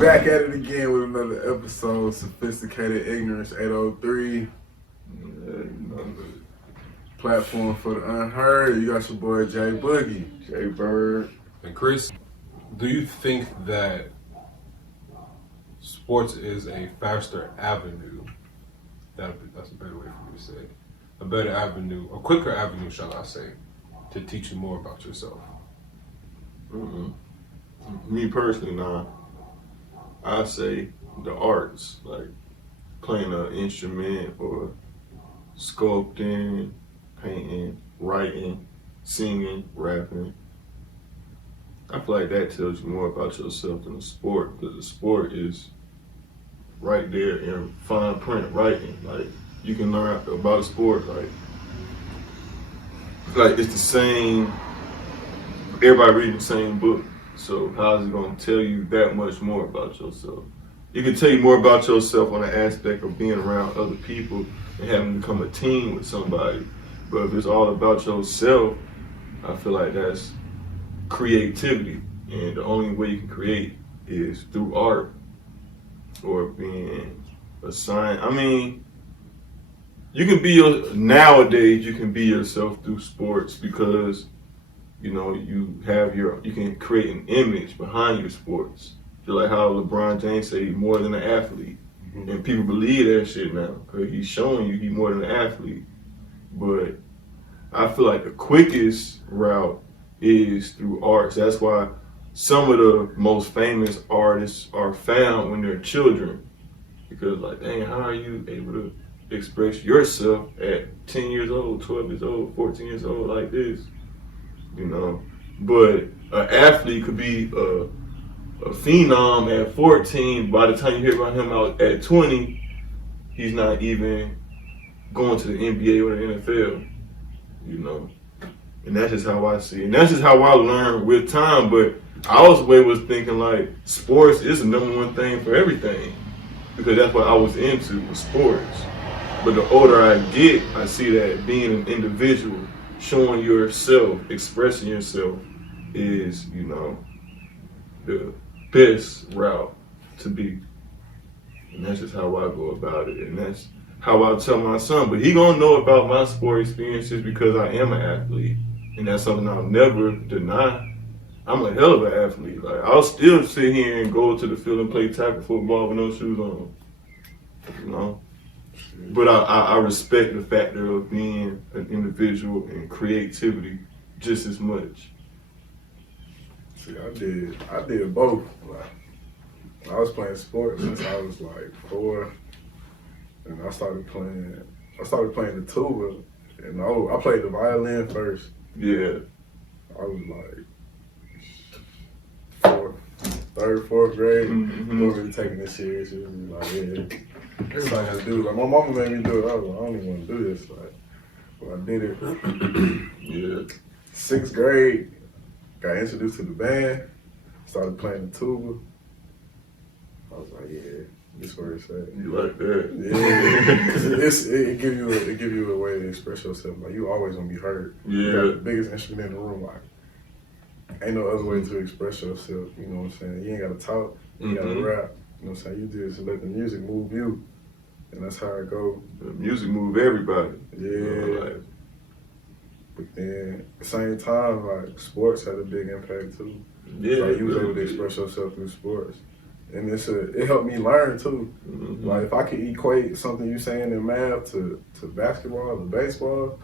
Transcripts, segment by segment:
Back at it again with another episode, Sophisticated Ignorance 803. Platform for the unheard. You got your boy Jay Boogie, Jay Bird. And Chris, do you think that sports is a faster avenue? That's a better way for me to say it. A better avenue, a quicker avenue, shall I say, to teach you more about yourself? Me personally, nah. I say the arts, like playing an instrument or sculpting, painting, writing, singing, rapping. I feel like that tells you more about yourself than the sport, because the sport is right there in fine print writing. Like you can learn about a sport, like it's the same. Everybody reading the same book. So how is it going to tell you that much more about yourself? It can tell you more about yourself on the aspect of being around other people and having to become a team with somebody. But if it's all about yourself, I feel like that's creativity. And the only way you can create is through art or being a science. I mean, nowadays you can be yourself through sports because you can create an image behind your sports. Just like how LeBron James say he's more than an athlete. Mm-hmm. And people believe that shit now because he's showing you he's more than an athlete. But I feel like the quickest route is through arts. That's why some of the most famous artists are found when they're children. Because like, dang, how are you able to express yourself at 10 years old, 12 years old, 14 years old like this? But an athlete could be a phenom at 14. By the time you hear about him out at 20, he's not even going to the NBA or the NFL, And that's just how I see it. And that's just how I learned with time. But I also was thinking like sports is the number one thing for everything because that's what I was into was sports. But the older I get, I see that being an individual, showing yourself, expressing yourself is, the best route to be. And that's just how I go about it. And that's how I tell my son. But he gonna know about my sport experiences because I am an athlete. And that's something I'll never deny. I'm a hell of an athlete. Like I'll still sit here and go to the field and play tackle football with no shoes on. But I respect the factor of being an individual and creativity just as much. See, I did both. Like, I was playing sports since I was like 4, and I started playing the tuba, and I played the violin first. Yeah. I was like fourth grade. Mm-hmm. Wasn't really taking it serious. It was like, yeah. Everybody has to do it. Like my mama made me do it. I was like, I don't even want to do this. Like, but I did it. Yeah. 6th grade, got introduced to the band. Started playing the tuba. I was like, yeah, this is where it's at. You like that? Yeah, because it give you a way to express yourself. Like you always gonna be heard. Yeah. You got the biggest instrument in the room. Like ain't no other way to express yourself. You know what I'm saying? You ain't gotta talk. You ain't gotta rap. You know what I'm saying? You just let the music move you. And that's how it goes. The music move everybody. Yeah. But then at the same time, like sports had a big impact too. Yeah. Like you was able to express yourself through sports. And it helped me learn too. Mm-hmm. Like if I could equate something you saying in math to basketball or baseball,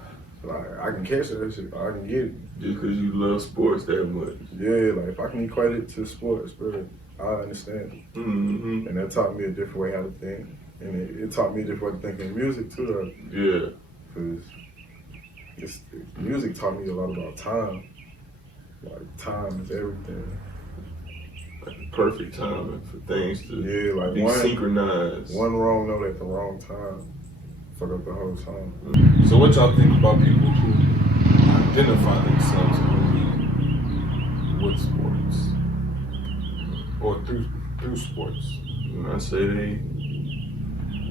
like I can catch that shit. I can get it. Just because you love sports that much. Yeah, like if I can equate it to sports, bro, I understand it. Mm-hmm. And that taught me a different way how to think. And it taught me a different way to think in music too, though. Yeah. Because music taught me a lot about time. Like time is everything. Like the perfect timing for things to be synchronized. One wrong note at the wrong time. Fuck up the whole song. So what y'all think about people who identify themselves only with sports or through sports? And I say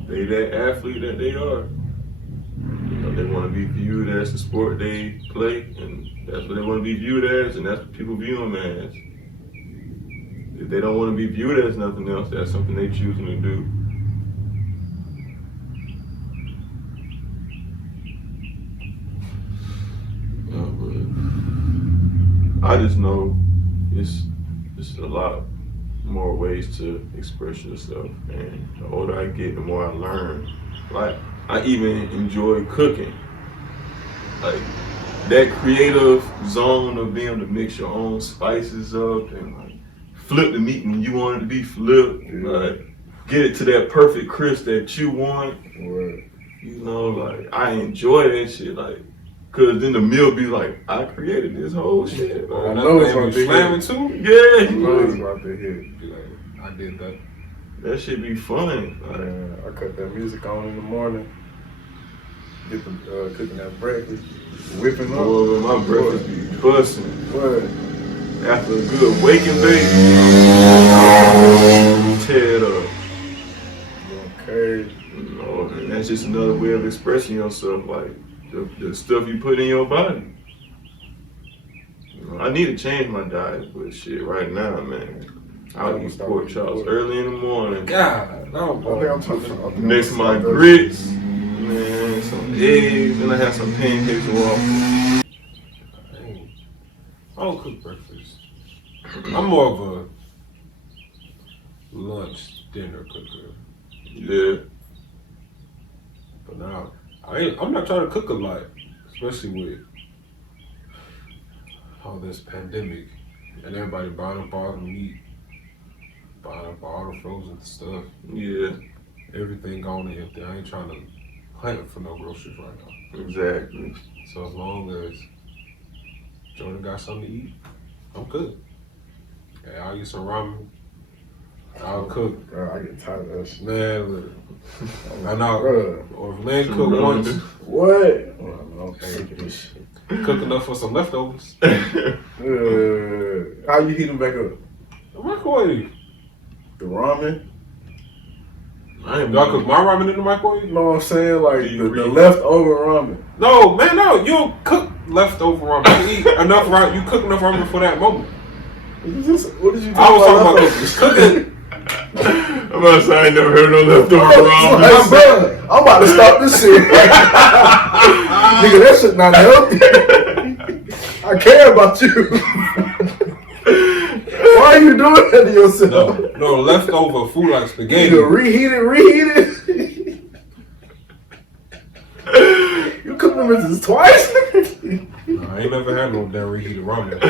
they that athlete that they are. They want to be viewed as the sport they play, and that's what they want to be viewed as, and that's what people view them as. if they don't want to be viewed as nothing else, that's something they choosing to do. I just know it's a lot more ways to express yourself, and the older I get, the more I learn. Like, I even enjoy cooking. Like, that creative zone of being able to mix your own spices up and like flip the meat when you want it to be flipped, like get it to that perfect crisp that you want. Right. You know, like I enjoy that shit, like, cause then the meal be like, I created this whole shit. I Like, know it's That about thing be to slamming hit. too. yeah, I know it's about to hit. Be like, I did that. that shit be fun. Like, Man, I cut that music on in the morning. Get the cooking that breakfast, whipping up. boy, my breakfast be busting. What? After a good wake and bake, tear it up. Okay. You know, and that's just another way of expressing yourself, like the stuff you put in your body. You know, I need to change my diet, but shit, right now, man, I'll eat pork chops early in the morning. God, no, I think boy. I'm talking. Next to my grits, man, some eggs, and I have some pancakes and waffles. I don't cook breakfast. I'm more of a lunch, dinner cooker. Yeah, But now, I'm not trying to cook a lot, especially with all this pandemic and everybody buying up all the meat, buying up all the frozen stuff. yeah, Everything gone and empty. I ain't trying to plant for no groceries right now. exactly. So as long as Jordan got something to eat, I'm good. Okay, I'll eat some ramen. I'll cook. Girl, I get tired of that shit. Man, look. I know. Bruh. Or if Lynn cook once, What? I'm sick of this shit. cook enough for some leftovers. How you heat them back up? The microwave. The ramen? I ain't Y'all cook my ramen in the microwave? You know what I'm saying? Like Do you the read- leftover ramen. No, man, no. You don't cook leftover ramen. You eat enough ramen. You cook enough ramen for that moment. What did you I was talking about leftovers? cooking. I'm about to say I ain't never heard no leftover ramen. Like, bruh, I'm about to stop this shit. Nigga, that shit not healthy. I care about you. Why are you doing that to yourself? No, leftover food like You spaghetti. can reheat it. You cook them bitches twice? No, I ain't never had no damn reheated ramen. I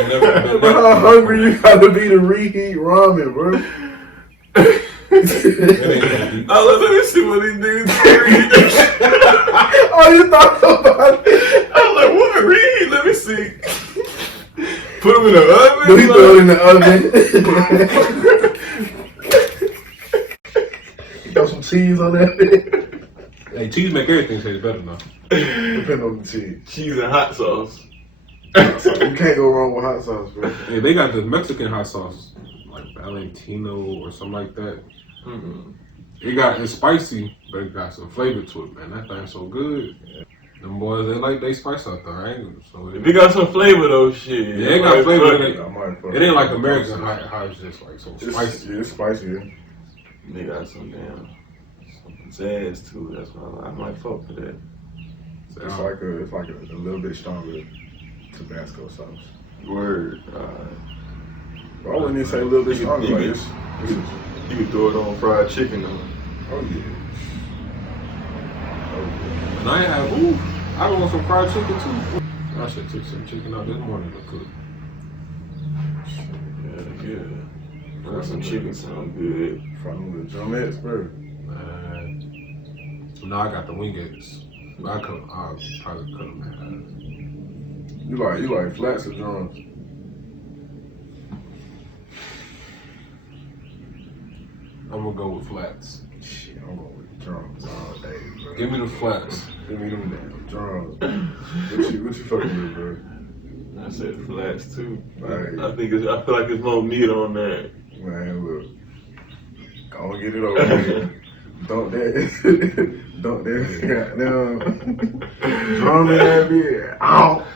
ain't never been Bro, how hungry you gotta be to reheat ramen, bro? That ain't healthy. Let me see what these niggas read. Oh, you thought about it? I'm like, what read? Let me see. Put them in the oven. Do he throw it in the oven? Got some cheese on that. Hey, cheese make everything taste better now. Depending on the cheese. Cheese and hot sauce. So you can't go wrong with hot sauce, bro. Hey, they got the Mexican hot sauce, like Valentino or something like that. Mm-hmm. It's spicy, but it got some flavor to it, man. That thing's so good. Them boys, they like they spice out there, I ain't so If it got some flavor though, shit. Yeah, it got flavor. fuck It I might fuck ain't like with American hot sauce. hot, it's just like so It's, spicy. yeah, it's spicy. Yeah. They got some jazz too. That's why I might fuck with that. It's like a little bit stronger Tabasco sauce. Word. But I wouldn't even say a little bit stronger. You Like can- it's You can throw it on fried chicken though. oh yeah. And I have, I want some fried chicken too. I should take some chicken out this morning to cook. Yeah. Some chicken sound good. From the drumettes, bro. Now I got the wingettes. I'll probably cut them in You like flats or drums? half. I'm gonna go with flats. Shit, I'm going with drums all day, bro. Give me the flats. Give me them damn drums. What you fucking with, bro? I said flats too. Right. I feel like there's more meat on that. Man, look. Go and get it over here. Don't that. Don't that. Goddamn. Drum in that bitch. Ow.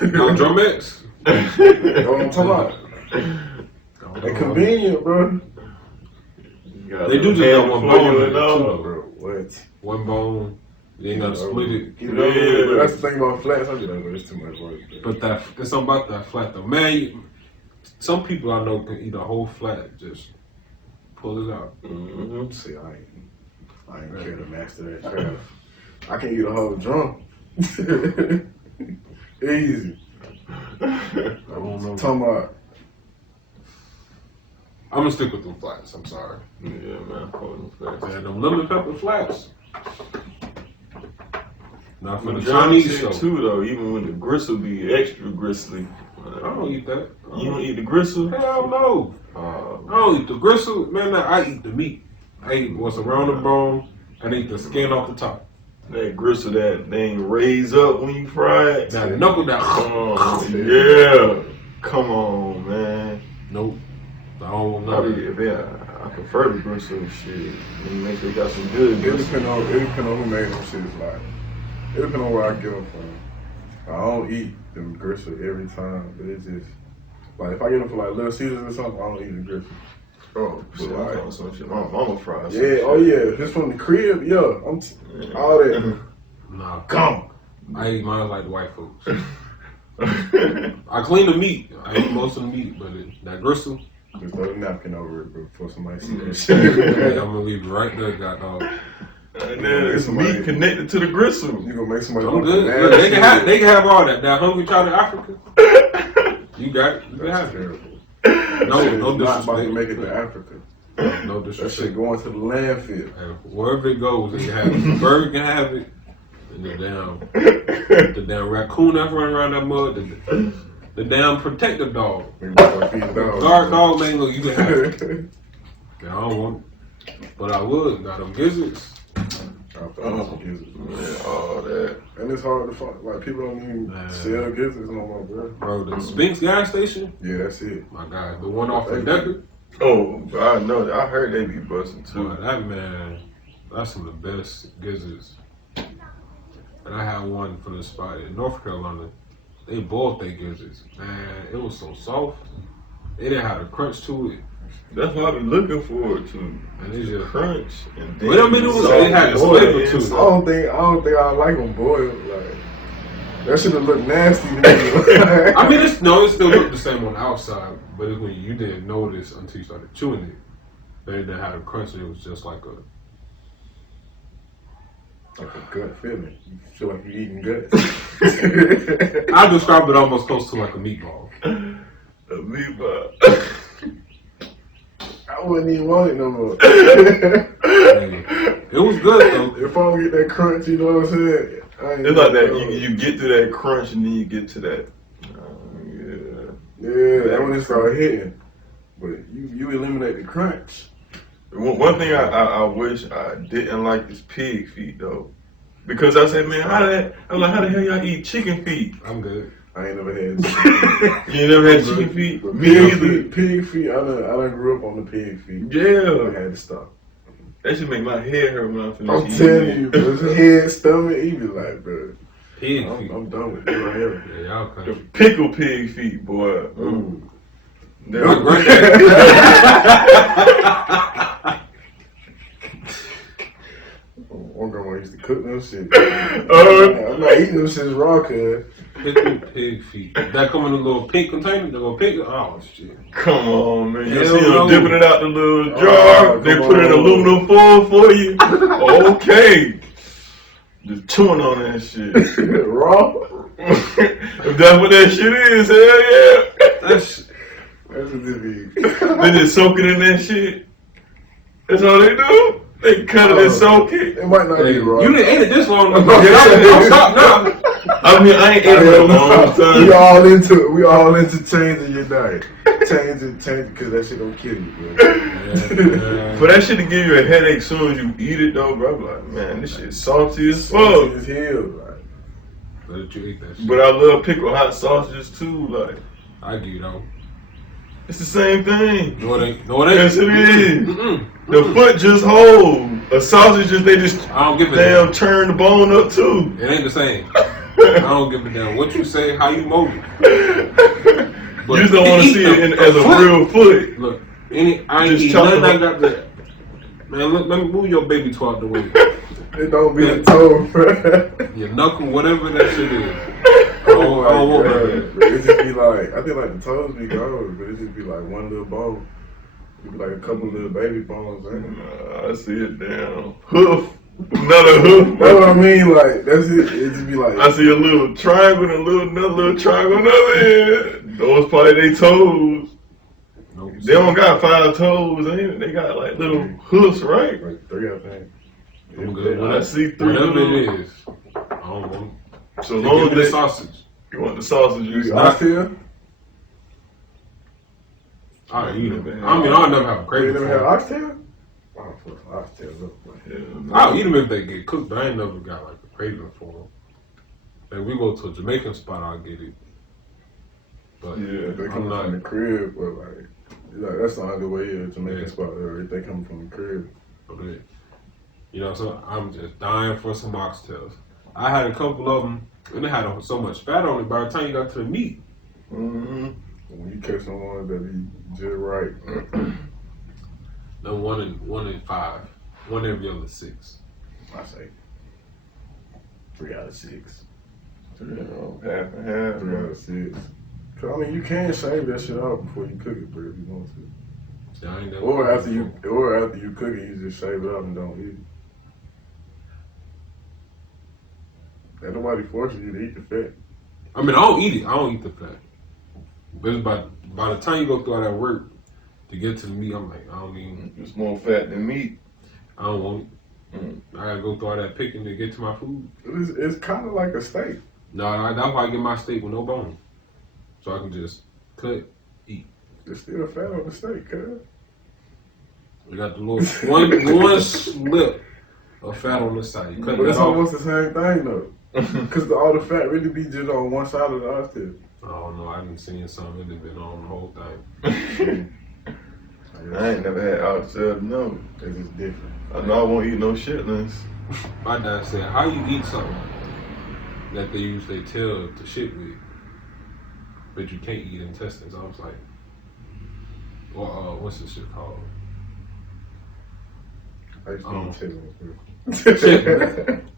No drumettes. Know what I'm talking about? They convenient, bro. They do just got one bone in it, too, Bro, though. what? One bone. You ain't gotta split it. Get it over with. That's the thing about flats. I'm just like, bro, it's too much work. But there's something about that flat though. Man, some people I know can eat a whole flat, just pull it out. Mm-hmm. See, I ain't care to master that craft. I can eat a whole drum. Easy. I don't know. Talking about. I'm gonna stick with them flats, I'm sorry. Yeah, man. Holding fast. Man, them lemon pepper flats. Not for the Johnny Chinese said show. too though, even when the gristle be extra gristly. I don't eat that. You don't eat the gristle? Hell no. I don't eat the gristle. Man, I eat the meat. I eat what's around the bone and eat the skin off the top. That gristle that they ain't raise up when you fry it. That knuckle down. Come on, yeah. Come on, man. Nope. I don't want none of it. I prefer the gristle shit. And make sure you got some good It gristle. depends on who made them shit. Like, it depends on where I get them from. I don't eat them gristle every time, but it's just like if I get them from like Little Caesars or something, I don't eat the gristle. Oh, shit, I'm talking some shit. My mama fries. Yeah, oh yeah, if it's from the crib, yeah, all that. Nah. Come. I eat mine like the white folks. I clean the meat. I eat most of the meat, but that gristle, Just throw a napkin over it before somebody see that yeah, shit. I'm gonna leave it right there, goddog. And then it's meat connected to the gristle. You gonna make somebody I'm look good. nasty. Look, they can have all that. That hungry child in Africa. You got it. You can That's have it. terrible. No Not about to disrespect. make it to Africa. No That shit disrespect. going to the landfill. And wherever it goes, they can have it. The bird can have it. And the damn raccoon that's running around that mud. The damn protective dog. We about to feed the dogs. Guard dog, man, look, you can have it. I don't want it. But I would. Got them gizzards. Yeah, all that. And it's hard to find. Like, people don't even sell gizzards no more, bro. Bro, the Spinks gas station, Yeah, that's it. my God, the one off of Decker. Oh, I know that. I heard they be busting too. Boy, that man, that's some of the best gizzards. And I had one for the spot in North Carolina. They boiled their gizzards. Man, it was so soft. It didn't have a crunch to it. That's what I be looking forward to. And it's just Crunch and then But I mean, it was- soft it had and flavor boiled too. and I don't think I like them boiled. Like, that should have looked nasty to me. I mean, it still looked the same on the outside, but it's when you didn't notice until you started chewing it. They didn't have a crunch, and it was just like a. like a gut feeling. You feel like you're eating guts. I describe it almost close to like a meatball. a meatball. I wouldn't even want it no more. It was good though. If I don't get that crunch, you know what I'm saying? It's like that. You get to that crunch and then you get to that. Yeah, that when it start hitting. But you eliminate the crunch. One thing I wish I didn't like is pig feet though, because I said, man, how the hell y'all eat chicken feet? I'm good. I ain't never had. You ain't never had chicken feet? But Me either. Pig feet. I done grew up on the pig feet. I Yeah, had to stop. that should make my head hurt when I finish I'm eating telling it. you, bro. His head, stomach, he be like, bro. Pig feet. I'm done with it right here. Yeah, y'all The country. pickle pig feet, boy. Ooh. My That- granddad. My grandma used to cook them shit. Uh, I'm not eating them shit raw, cuz. Pickle pig feet. That come in a little pink container. The little pink. Oh shit. Come on, man. You Hell see them no. dipping it out the little Oh, jar. They come put it in on. aluminum foil for you. Okay. Just chewing on that shit. Raw? If that's what that shit is, hell yeah. That's That's what it be. They just soak it in that shit. That's all they do. They cut it and soak it. It might not hey, be raw. you didn't ate it this long. I'm stopped now. I mean, I ain't ate it in a long We time. all into changing your diet. Change it, because that shit don't kill you, bro. For that shit to give you a headache as soon as you eat it, though, bro, I'm like, man, this shit salty as fuck. It's hell, like. But you ate that shit. But I love pickle hot sausages too. Like, I give you though. it's the same thing. No, it ain't. No, it ain't. Yes, it is. Mm-mm. The foot just whole. A sausage just they just I don't give a damn damn. turn the bone up too. It ain't the same. I don't give a damn what you say, how you mold it. But You just don't want to see it as a real foot. Look, I ain't Just eat chop nothing it I got there. Man, let me move your baby toe out the way. It don't be a toe, bro. Your knuckle, whatever that shit is. I don't want that. But it just be like, I think like the toes be gone, but it just be like one little bone. It be like a couple little baby bones. I see it down. Hoof. Another hoof. That's what I mean, like, that's it. It just be like, I see a little triangle and another little triangle, another end. Those probably they toes. Nope. They don't got 5 toes, ain't it? They got like little hoofs, right? like 3, I think. I'm good. I see 3 Whatever little. it is, I don't want. So They long give as me the they, sausage. you want the sausage, you Oxtail? I eat them. I mean, I'll never have a You craving never for had them. oxtail? Oh, fuck, oxtail. Look like I'll eat them if they get cooked, but I ain't never got like a craving for them. Like we go to a Jamaican spot, I'll get it. But Yeah, If they I'm come not. from the crib, but like that's the only way to make Yeah. a spot there. If they come from the crib. But, you know, so I'm just dying for some oxtails. I had a couple of them, and they had so much fat on it. By the time you got to the meat, Mm-hmm. When you catch someone that be just right, no 1 in 5, 1 every other 6. I say 3 out of 6. Half and half. 3 out of 6. Cause I mean, you can shave that shit out before you cook it, but if you want to. Yeah, I ain't never Or after you cook it, you just shave it out and don't eat it. Ain't nobody forcing you to eat the fat. I mean, I don't eat it. I don't eat the fat. But it's by the time you go through all that work to get to the meat, I'm like, I don't even. It's more fat than meat. I don't want it. Mm. I gotta go through all that picking to get to my food. It's kind of like a steak. No, that's why I get my steak with no bone, so I can just cut. There's still fat on the steak, cuz. We got the little one slip of fat on the side. You cut But that it's off. almost the same thing though. Because all the fat really be just on one side of the oxtail. I don't know. I haven't seen something that been on the whole thing. I ain't never had oxtail, no. It's just different. I know I won't eat no shitlings. My dad said, "How you eat something that they use their tail to shit with, but you can't eat intestines?" I was like, "Well, what's this shit called?" I used to eat chicken. Shit,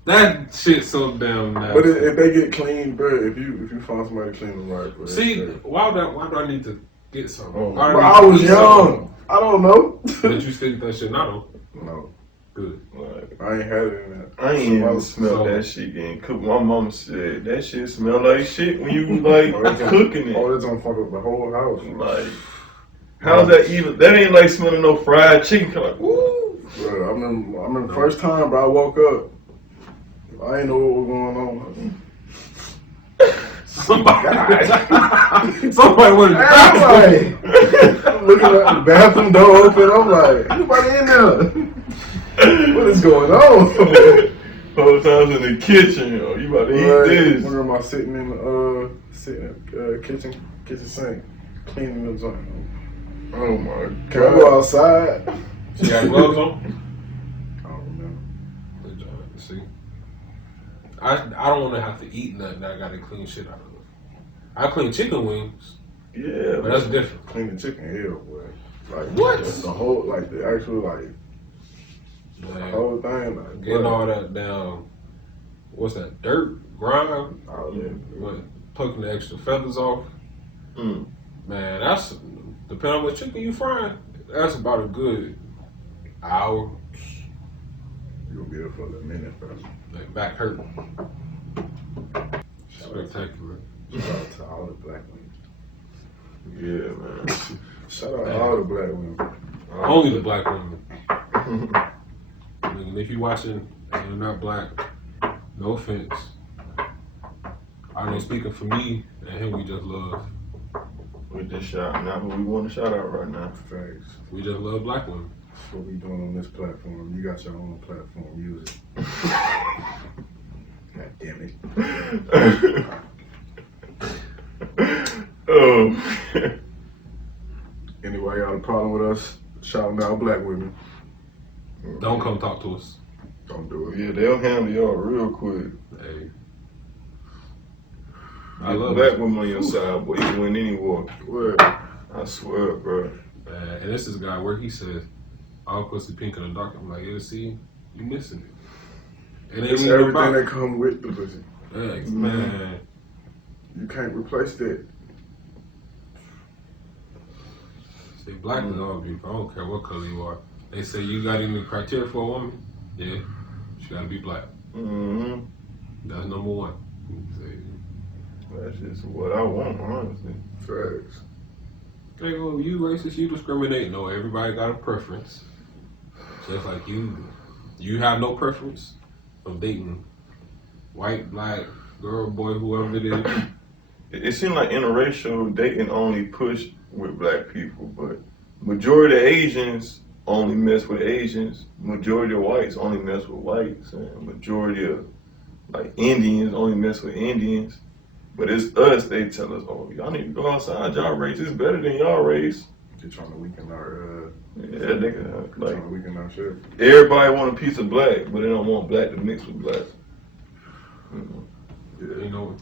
that shit so damn nasty. But if they get clean, bro, if you find somebody clean them right, bro. See, why do I need to get something? Oh, Why do Bro, need I to was eat young. I don't know. something that you stick that shit not on? No, Good. Like, I ain't had it in that. I ain't even So- smelled that shit getting cooked. My mom said that shit smell like shit when you like Oh, it's cooking Oh, it. it's gonna fuck up the whole house. Like, how's that even? That ain't like smelling no fried chicken. Like, woo. Bro, I remember the first time, bro, I woke up. I ain't know what was going on. Somebody would have I'm like, I'm looking at the bathroom door open. I'm like, anybody in there? What is going on? Whole time's in the kitchen. Yo. You about to eat this? Where am I sitting in the kitchen sink, cleaning the joint? Oh my Can I go outside? You got gloves on? I don't remember. Good job. See, I don't want to have to eat nothing that I got to clean shit out of. I clean chicken wings, Yeah, but that's different. Clean the chicken hell, boy. Like What? The whole, like the actual, like the Like, whole thing, like getting bro, all that down. What's that? Dirt, grime, all that. what? Plucking the extra feathers off. Mm. Man, that's depending on what chicken you frying. That's about a good hour. You'll be there for a minute, bro. Like back hurt. Spectacular. Shout out to all the black women. Yeah, man. Shout out to all the black women. Only the black women. I mean, if you're watching and you're not black, no offense. I know speaking for me and him, we just love. We just shout not who we want to shout out right now. Thanks. We just love black women. That's what we doing on this platform. You got your own platform. Use it. God damn it. Oh. Anyway, y'all, the problem with us shouting out black women. Don't come talk to us. Don't do it. Yeah, they'll handle y'all real quick. Hey, I love black it. woman on your side, boy, you win any war. Well, I swear, bro. And this is a guy where he says, all pussy pink in the dark. I'm like, yeah, see, you missing it. It ain't it's even everything about that come with the pussy. man. You can't replace that. See, black is all beautiful. I don't care what color you are. They say you got any criteria for a woman? Yeah, she gotta be black. Mm-hmm. That's number one. That's just what I want, honestly. Facts. Hey, well, you racist, you discriminate. No, everybody got a preference. Just like you have no preference of dating white, black, girl, boy, whoever it is. It seems like interracial dating only pushed with black people, but majority of Asians only mess with Asians. Majority of whites only mess with whites, and majority of like Indians only mess with Indians. But it's us. They tell us, "Oh, y'all need to go outside. Y'all race is better than y'all race." They're trying to weaken our, Yeah, they can, like trying to weaken our shit. everybody want a piece of black, but they don't want black to mix with black. Yeah. You know,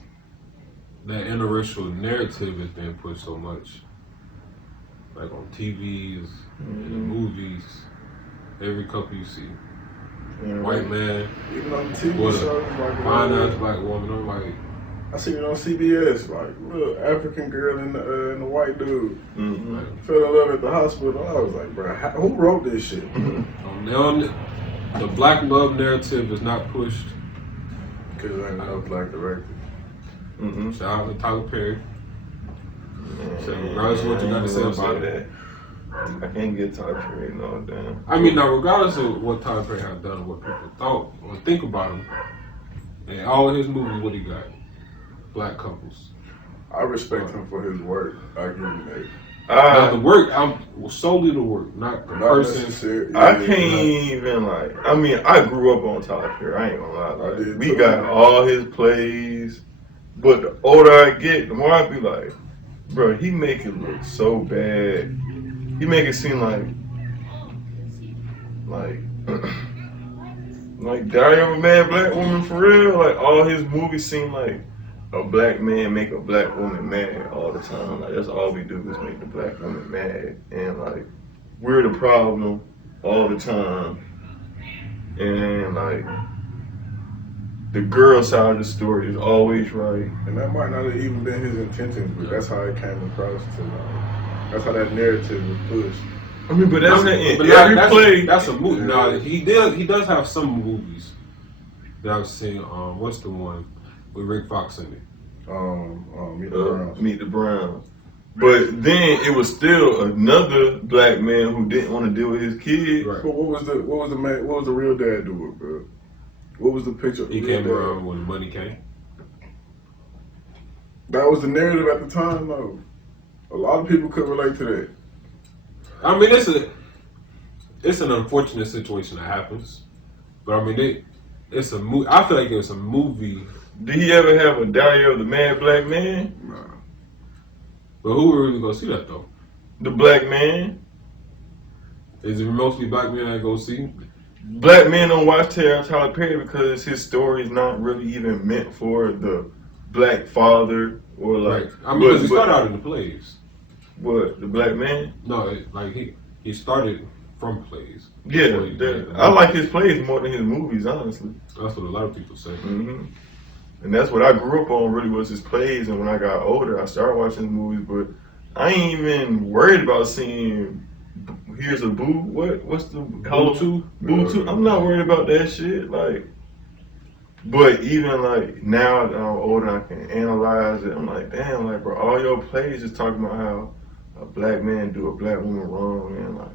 that interracial narrative has been pushed so much. Like on TVs, in the movies, every couple you see. White man, Even on the TV with a shows, like fine ass black woman. I'm like, I seen it on CBS, like little African girl and the white dude Mm-hmm. fell in love at the hospital. I was like, bro, who wrote this shit? the black love narrative is not pushed. Because there ain't no black director. Mm-hmm. Shout out to Tyler Perry. So regardless of what you got to say about it. I can't get Tyler Perry, no damn. I mean, now regardless of what Tyler Perry has done or what people thought or think about him, in all his movies, what he got? Black couples. I respect him for his work. I give him that. Now the work, solely the work, not the Not person. necessary. I Yeah, can't even like. I mean, I grew up on Tyler Perry. I ain't gonna lie. I Like, did we too. got all his plays, but the older I get, the more I be like, bro, he make it look so bad. He make it seem like Diary of a Mad Black Woman for real. Like all his movies seem like a black man make a black woman mad all the time. Like that's all we do is make the black woman mad, and like we're the problem all the time. And like the girl side of the story is always right. And that might not have even been his intentions, but that's how it came across to that's how that narrative was pushed. I mean, but that's not in But every that's, play. that's a movie. No, he does have some movies that I've seen. What's the one with Rick Fox in it? Meet the Browns. Meet the Browns. But then it was still another black man who didn't want to deal with his kid. But what was the real dad doing, bro? What was the picture of the He real came dad? around when money came. That was the narrative at the time, though. A lot of people could relate to that. I mean, it's an unfortunate situation that happens, but I mean, it's a movie. I feel like it's a movie. Did he ever have a Diary of the Mad Black Man? Nah. But who would really go see that though? The black man? Is it mostly black men that go see? Black men don't watch Tyler Perry because his story is not really even meant for the black father or like. Right. I mean, because he started out in the plays. What, the black man? No, he started from plays. Yeah, I like his plays more than his movies, honestly. That's what a lot of people say. Mm-hmm. And that's what I grew up on, really, was his plays. And when I got older, I started watching his movies. But I ain't even worried about seeing Here's a Boo. What's the Boo 2? I'm not worried about that shit. Like, but even like now that I'm older, I can analyze it. I'm like, damn, like, bro, all your plays is talking about how a black man do a black woman wrong, and like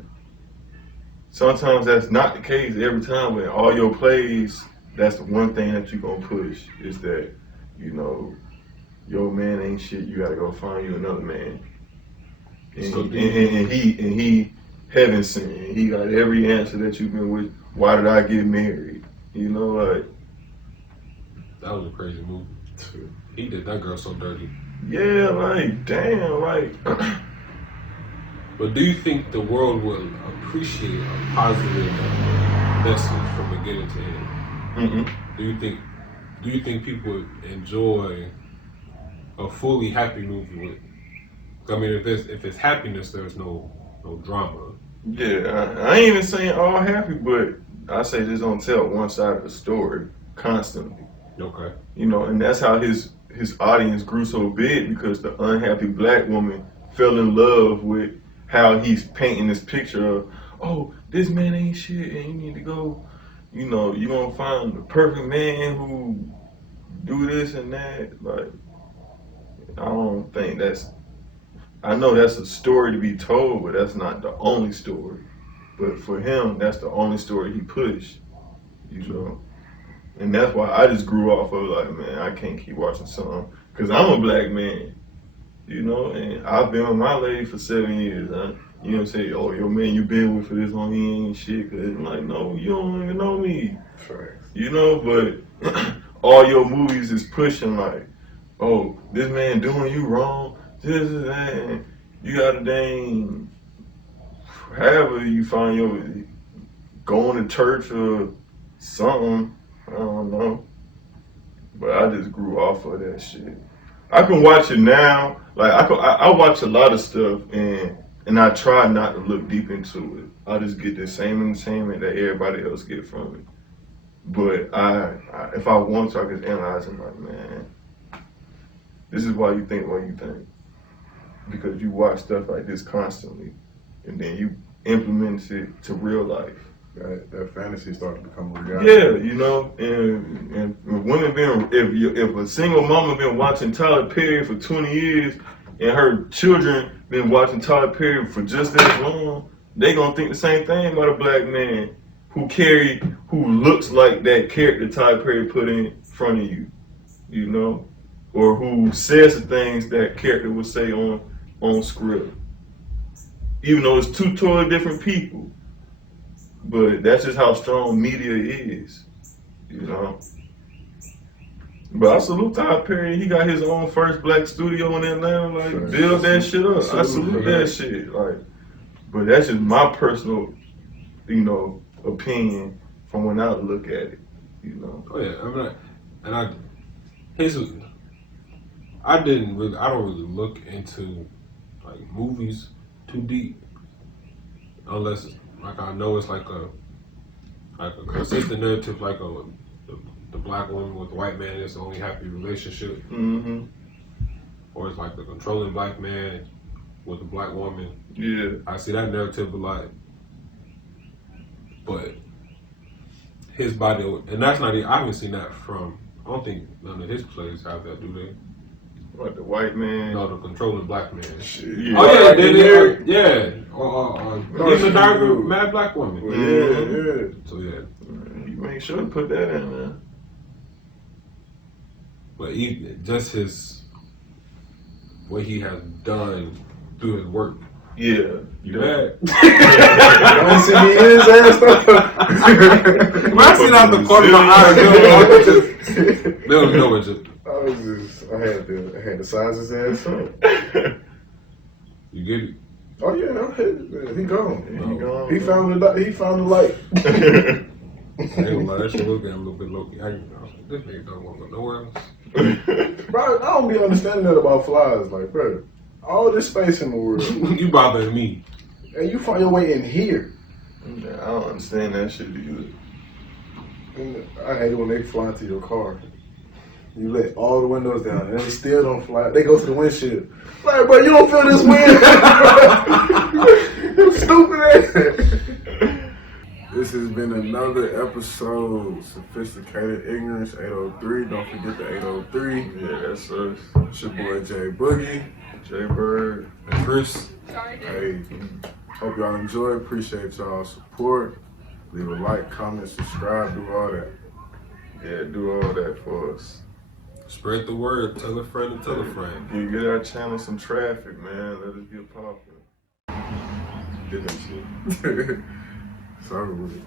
sometimes that's not the case every time. But in all your plays, that's the one thing that you gonna push is that, you know, your man ain't shit. You gotta go find you another man. And he heaven sent. He got every answer that you've been with. Why did I get married? You know, like That was a crazy movie. He did that girl so dirty. yeah, like damn, like. But do you think the world will appreciate a positive message from beginning to end? Mm-mm. Do you think people enjoy a fully happy movie with. I mean, if it's happiness, there's no drama. Yeah, I ain't even saying all happy, but I say just don't tell one side of the story constantly. Okay. You know, and that's how his audience grew so big, because the unhappy black woman fell in love with how he's painting this picture of, oh, this man ain't shit, and you need to go, you know, you gonna find the perfect man who do this and that. Like, I don't think I know that's a story to be told, but that's not the only story. But for him, that's the only story he pushed, you know. And that's why I just grew off of like, man, I can't keep watching something, because I'm a black man, you know, and I've been with my lady for 7 years. You know what I'm saying? Oh, your man you been with for this long, he ain't shit. Cause I'm like, no, you don't even know me. Facts. You know, but all your movies is pushing like, oh, this man doing you wrong, this and that, and you gotta dang, however you find your, going to church or something, I don't know. But I just grew off of that shit. I can watch it now, like I watch a lot of stuff, and I try not to look deep into it. I just get the same entertainment that everybody else get from it. But I if I want to, I can analyze it like, man, this is why you think what you think. Because you watch stuff like this constantly, and then you implement it to real life. That fantasy started to become a reality. Yeah, you know, and women if a single mama been watching Tyler Perry for 20 years, and her children been watching Tyler Perry for just that long, they gonna think the same thing about a black man who looks like that character Tyler Perry put in front of you, you know, or who says the things that character would say on script, even though it's two totally different people. But that's just how strong media is, you know. But I salute Tyler Perry. He got his own first black studio in Atlanta. Like, build that shit up. I salute that shit. Like, but that's just my personal, you know, opinion from when I look at it, you know. Oh yeah, I don't really look into like movies too deep, unless like I know it's like a consistent narrative, like the black woman with the white man is the only happy relationship, Mm-hmm. or it's like the controlling black man with the black woman. Yeah. I see that narrative a lot, but his body, and that's not. I haven't seen that from. I don't think none of his plays have that, do they? Like the white man. No, the controlling black man. Yeah. Oh yeah, they did. yeah. He's a dark do. mad black woman. Yeah. So yeah, You make sure to put that in there. but just what he has done through his work. Yeah. You mad? I don't see me in his ass though. When I see it out the corner of my eye, there was no just. I had the size his ass up. You get it? Oh yeah, he gone. He gone. He found the light. I ain't gonna lie, that shit was getting a little bit low key. This nigga don't want to go nowhere else. Bro, I don't be understanding that about flies. Like, bro, all this space in the world, You bothering me. and you find your way in here. Yeah, I don't understand that shit either. And I hate it when they fly into your car. You let all the windows down, and they still don't fly. They go to the windshield. Like, bro, you don't feel this wind. You stupid ass. This has been another episode, Sophisticated Ignorance 803. Don't forget the 803. Yeah, that's us. It's your boy Jay Boogie. Jay Bird. And Chris, Hey, hope y'all enjoy. Appreciate y'all's support. Leave a like, comment, subscribe, do all that. Yeah, do all that for us. spread the word. Tell a friend and tell a friend. You get our channel some traffic, man. Let us get popular. Did that shit. Sorry with it.